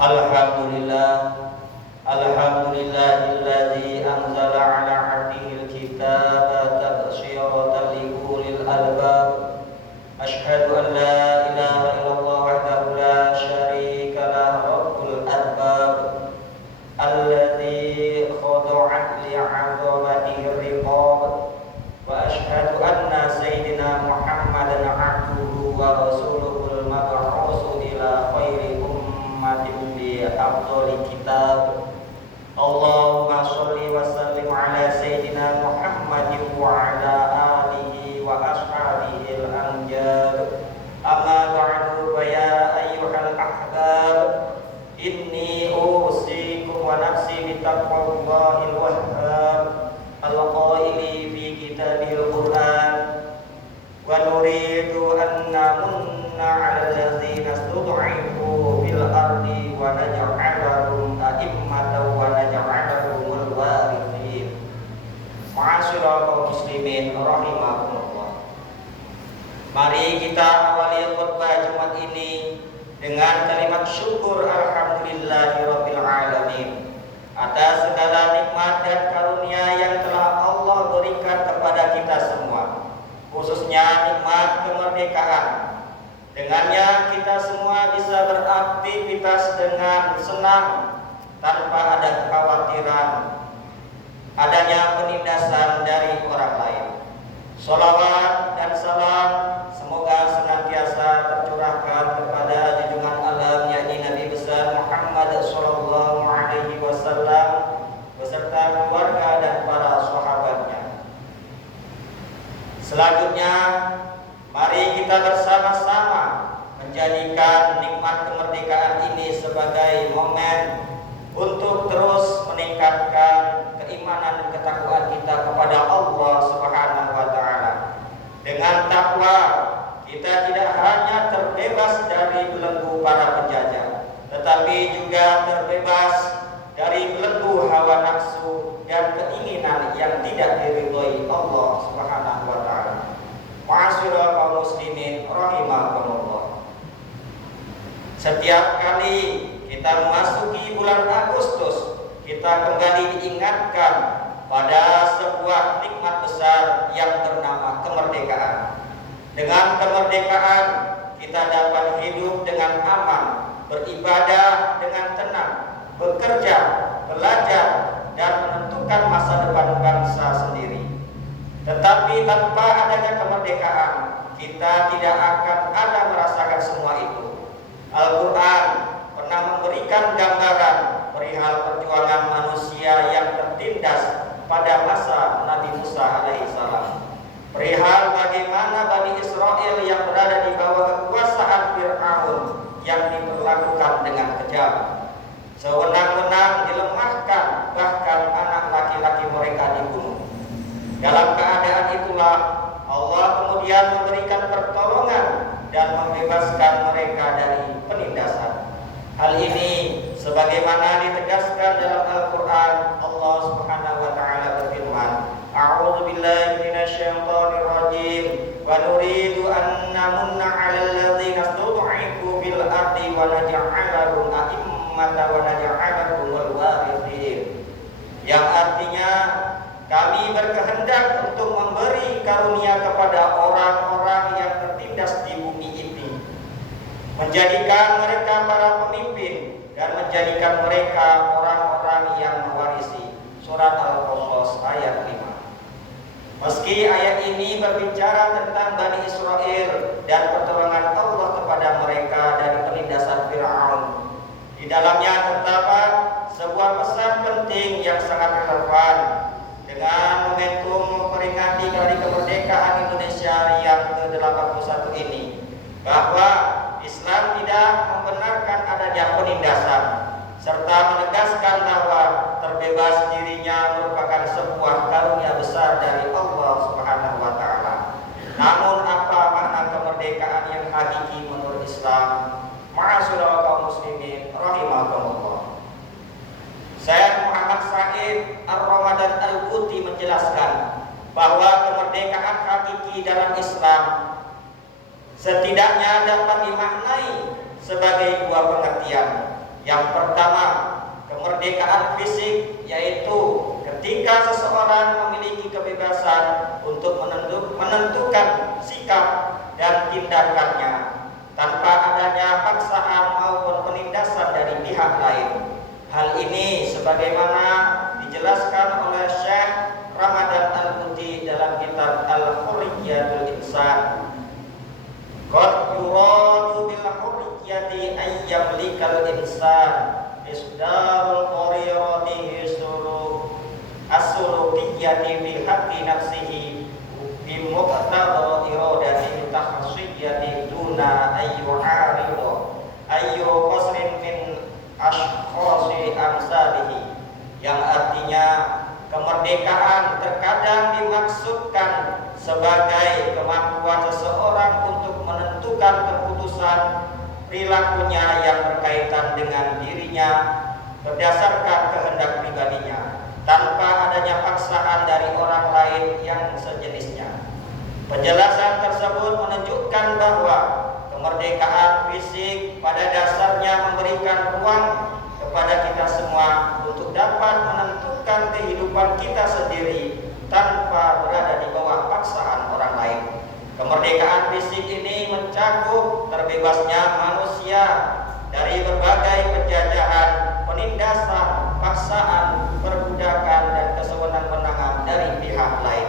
Alhamdulillah, alhamdulillahilladzi anzala ala 'abdihil kitaba tabsyiratan liulil albab. Asyhadu an la ilaha illallah wahdahu la syarika lah rabbul arbab. Alladzi khada'at li'azamatihi riqab. Wa asyhadu anna sayyidina Muhammadan 'abduhu wa rasuluhul mab'uts ila khairi ummatin bi afdhali kitab. Allahumma sholli wa sallim ala sayyidina Muhammadin wa ala alihi wa ashabihi al-anjab. Amma ba'du, fa ya ayyuhal ahbab, inni usikum wa nafsi bi taqwallahil wahhab al-qaili fi kitabil Qur'an. Wa nuridu an namunna 'alal ladzina istud'ifu fil ardi wa naj'alahum a'immatan wa naj'alahumul warithin. Ma'asyiral kaum muslimin rahimakumullah. Mari kita awali khutbah Jumat ini dengan kalimat syukur alhamdulillahirabbil alamin atas segala nikmat dan karunia yang telah Allah berikan kepada kita semua, khususnya nikmat kemerdekaan. Dengannya kita semua bisa beraktivitas dengan senang tanpa ada kekhawatiran adanya penindasan dari orang lain. Sholawat dan salam semoga senantiasa tercurahkan kepada junjungan alam yakni Nabi besar Muhammad sallallahu alaihi wasallam beserta keluarga dan para sahabatnya. Selanjutnya, mari kita bersama-sama menjadikan nikmat kemerdekaan ini sebagai momen untuk terus meningkatkan keimanan dan ketakwaan kita kepada Allah Subhanahu wa taala. Dengan takwa, kita tidak hanya terbebas dari belenggu para penjajah, tetapi juga terbebas dari belenggu hawa nafsu dan keinginan yang tidak diridhoi Allah Subhanahu wa taala. Ma'asyiral kaum muslimin rahimakumullah. Setiap kali kita memasuki bulan Agustus, kita kembali diingatkan pada sebuah nikmat besar yang bernama kemerdekaan. Dengan kemerdekaan, kita dapat hidup dengan aman, beribadah dengan tenang, bekerja, belajar, dan menentukan masa depan bangsa sendiri. Tetapi tanpa adanya kemerdekaan, kita tidak akan ada merasakan semua itu. Al-Quran pernah memberikan gambaran perihal perjuangan manusia yang tertindas pada masa Nabi Musa alaihissalam, perihal bagaimana Bani Israel yang berada di bawah kekuasaan Fir'aun yang diperlakukan dengan kejam, sewenang-wenang dilemahkan, bahkan anak laki-laki mereka dibunuh. Dalam keadaan itulah Allah kemudian memberikan pertolongan dan membebaskan mereka dari penindasan. Hal ini sebagaimana ditegaskan dalam Al-Quran, Allah Subhanahu wa taala berfirman, A'udzu billahi minasyaitonir rajim, wa nuridu an namunna 'alal ladzina istud'ifu fil ardi wa naj'alahum a'immatan wa naj'alahumul warithin. Yang artinya, kami berkehendak untuk memberi karunia kepada orang-orang yang tertindas di bumi ini, menjadikan mereka para pemimpin dan menjadikan mereka orang-orang yang mewarisi. Surat Al-Qasas ayat 5. Meski ayat ini berbicara tentang Bani Israel dan pertolongan Allah kepada mereka dari penindasan Fir'aun, di dalamnya terdapat sebuah pesan penting yang sangat relevan dengan momentum memperingati hari kemerdekaan Indonesia yang ke-81 ini, bahwa Islam tidak membenarkan adanya penindasan, serta menegaskan bahwa terbebas dirinya merupakan sebuah karunia besar dari Allah Subhanahu wa taala. Namun apa makna kemerdekaan yang hakiki menurut Islam? Ma'asyiral kaum muslimin rahimakumullah. Syekh Muhammad Said Ar-Ramadan Al-Quti menjelaskan bahwa kemerdekaan hakiki dalam Islam setidaknya dapat dimaknai sebagai dua pengertian. Yang pertama, kemerdekaan fisik, yaitu ketika seseorang memiliki kebebasan untuk menentukan sikap dan tindakannya tanpa adanya paksaan maupun penindasan dari pihak lain. Hal ini sebagaimana dijelaskan oleh Syekh Ramadan Al-Buti dalam kitab Al-Hurriyatul Insan. Qad yuradu bil hurriyati ayyamlikal insan isdarul qarirati as-sulukiyyati bi haqqi nafsihi bi muqtada iradati takhsiyyati duna ayyu'aridu ayyu qasrin min ashkhasi amsalihi, yang artinya kemerdekaan terkadang dimaksudkan sebagai kemampuan seseorang untuk menentukan keputusan perilakunya yang berkaitan dengan dirinya berdasarkan kehendak pribadinya tanpa adanya paksaan dari orang lain yang sejenisnya. Penjelasan tersebut menunjukkan bahwa kemerdekaan fisik pada dasarnya memberikan ruang kepada kita semua untuk dapat menentukan kehidupan kita sendiri tanpa berada di bawah paksaan orang lain. Kemerdekaan fisik ini mencakup terbebasnya manusia dari berbagai penjajahan, penindasan, paksaan, perbudakan, dan kesewenang-wenangan dari pihak lain.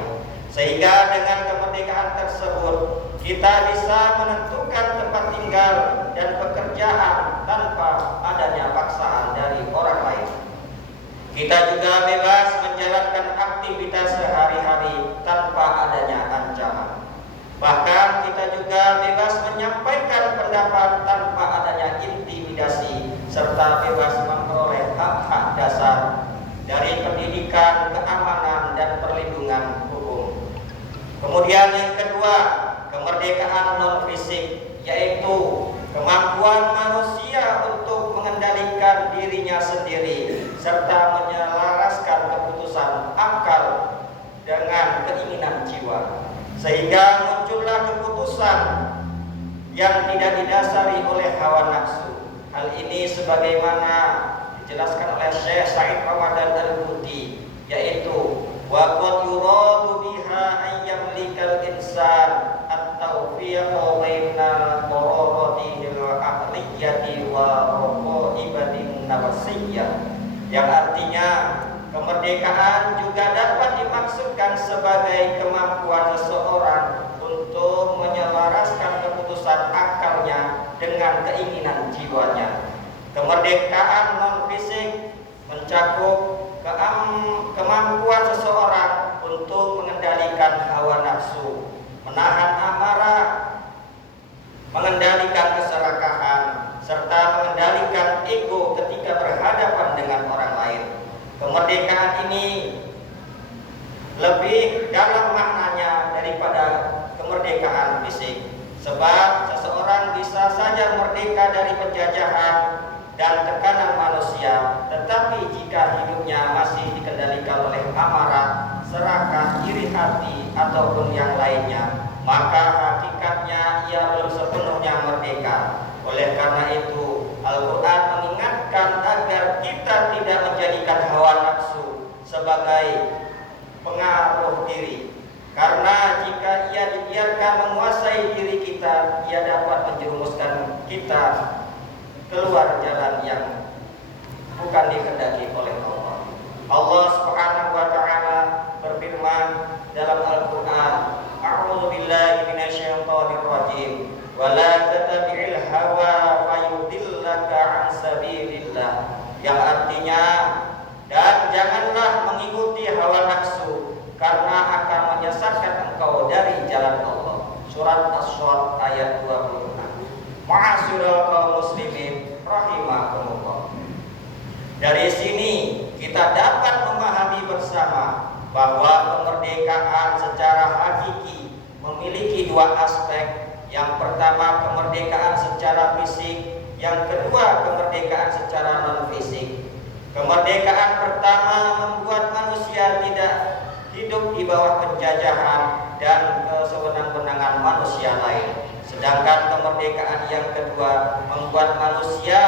Sehingga dengan kemerdekaan tersebut kita bisa menentukan tempat tinggal dan pekerjaan tanpa adanya paksaan dari orang lain. Kita juga bebas menjalankan aktivitas sehari-hari tanpa adanya ancaman. Bahkan kita juga bebas menyampaikan pendapat tanpa adanya intimidasi, serta bebas memperoleh hak-hak dasar dari pendidikan, keamanan, dan perlindungan hukum. Kemudian yang kedua, kemerdekaan non-fisik, yaitu kemampuan manusia untuk mengendalikan dirinya sendiri serta menyelaraskan keputusan akal dengan keinginan jiwa, sehingga muncullah keputusan yang tidak didasari oleh hawa nafsu. Hal ini sebagaimana dijelaskan oleh Syekh Said Ramadan Al-Buti, yaitu wa qad yuradu biha ayyamlikal insan at-tawfiqa bainal qararatil aqliyati wa raqaibatin nafsiyyah, yang artinya kemerdekaan juga dapat dimaksudkan sebagai kemampuan seseorang untuk menyelaraskan keputusan akalnya dengan keinginan jiwanya. Kemerdekaan non-fisik mencakup kemampuan seseorang untuk mengendalikan hawa nafsu, menahan amarah, mengendalikan keserakahan, serta mengendalikan ego ketika berhadapan dengan orang lain. Kemerdekaan ini lebih dalam maknanya daripada kemerdekaan fisik, sebab seseorang bisa saja merdeka dari penjajahan dan tekanan manusia, tetapi jika hidupnya masih dikendalikan oleh amarah, serakah, iri hati, ataupun yang lainnya, maka hakikatnya ia belum sepenuhnya merdeka. Oleh karena itu, Al-Quran mengingatkan agar kita tidak menjadikan hawa nafsu sebagai pengaruh diri, karena jika ia dibiarkan menguasai diri kita, ia dapat menjerumuskan kita keluar jalan yang bukan dikehendaki oleh Allah. Allah Subhanahu wa taala berfirman dalam Al-Qur'an, A'udzu billahi minasyaitonir rajim. Wa la tattabi'il hawa fayudillaka 'an sabilillah. Yang artinya, dan janganlah mengikuti hawa nafsu karena akan menyesatkan engkau dari jalan Allah. Surat As-Sadd ayat 26. Ma'asyiral kaum muslimin rahimakumullah. Dari sini kita dapat memahami bersama bahwa kemerdekaan secara hakiki memiliki dua aspek. Yang pertama, kemerdekaan secara fisik, yang kedua, kemerdekaan secara non-fisik. Kemerdekaan pertama membuat manusia tidak hidup di bawah penjajahan dan kesewenang-wenangan manusia lain. Sedangkan kemerdekaan yang kedua membuat manusia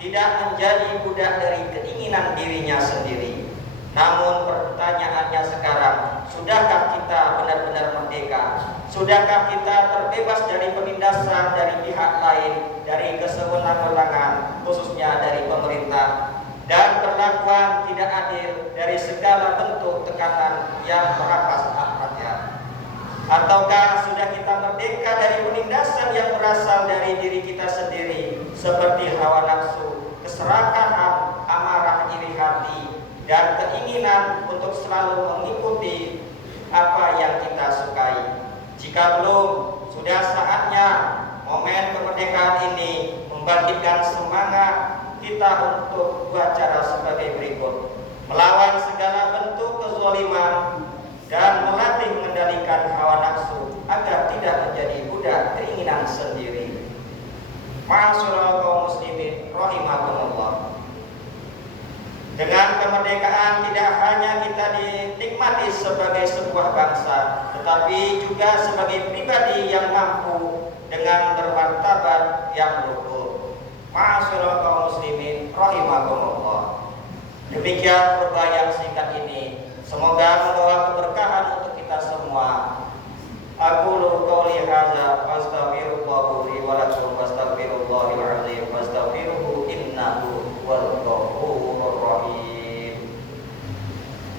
tidak menjadi budak dari keinginan dirinya sendiri. Namun pertanyaannya sekarang, sudahkah kita benar-benar merdeka? Sudahkah kita terbebas dari penindasan dari pihak lain, dari kesewenang-wenangan, khususnya dari pemerintah, dan perlakuan tidak adil dari segala bentuk tekanan yang merampas hak rakyat? Ataukah sudah kita merdeka dari penindasan yang berasal dari diri kita sendiri, seperti hawa nafsu, keserakahan, amarah, iri hati, dan keinginan untuk selalu mengikuti apa yang kita sukai? Jika belum, sudah saatnya momen kemerdekaan ini membangkitkan semangat kita untuk beracara sebagai berikut: melawan segala bentuk kezaliman dan melatih mengendalikan hawa nafsu agar tidak menjadi budak keinginan sendiri. Ma'asyiral kaum muslimin rahimakumullah. Dengan kemerdekaan tidak hanya kita dinikmati sebagai sebuah bangsa, tetapi juga sebagai pribadi yang mampu dengan bermartabat yang luhur. Ma'asyiral kaum muslimin rahimakumullah. Demikian khutbah yang singkat ini, semoga membawa keberkahan untuk kita semua. Aqulu qouli hadza wa astaghfirullah li wa lakum wastaghfiruhu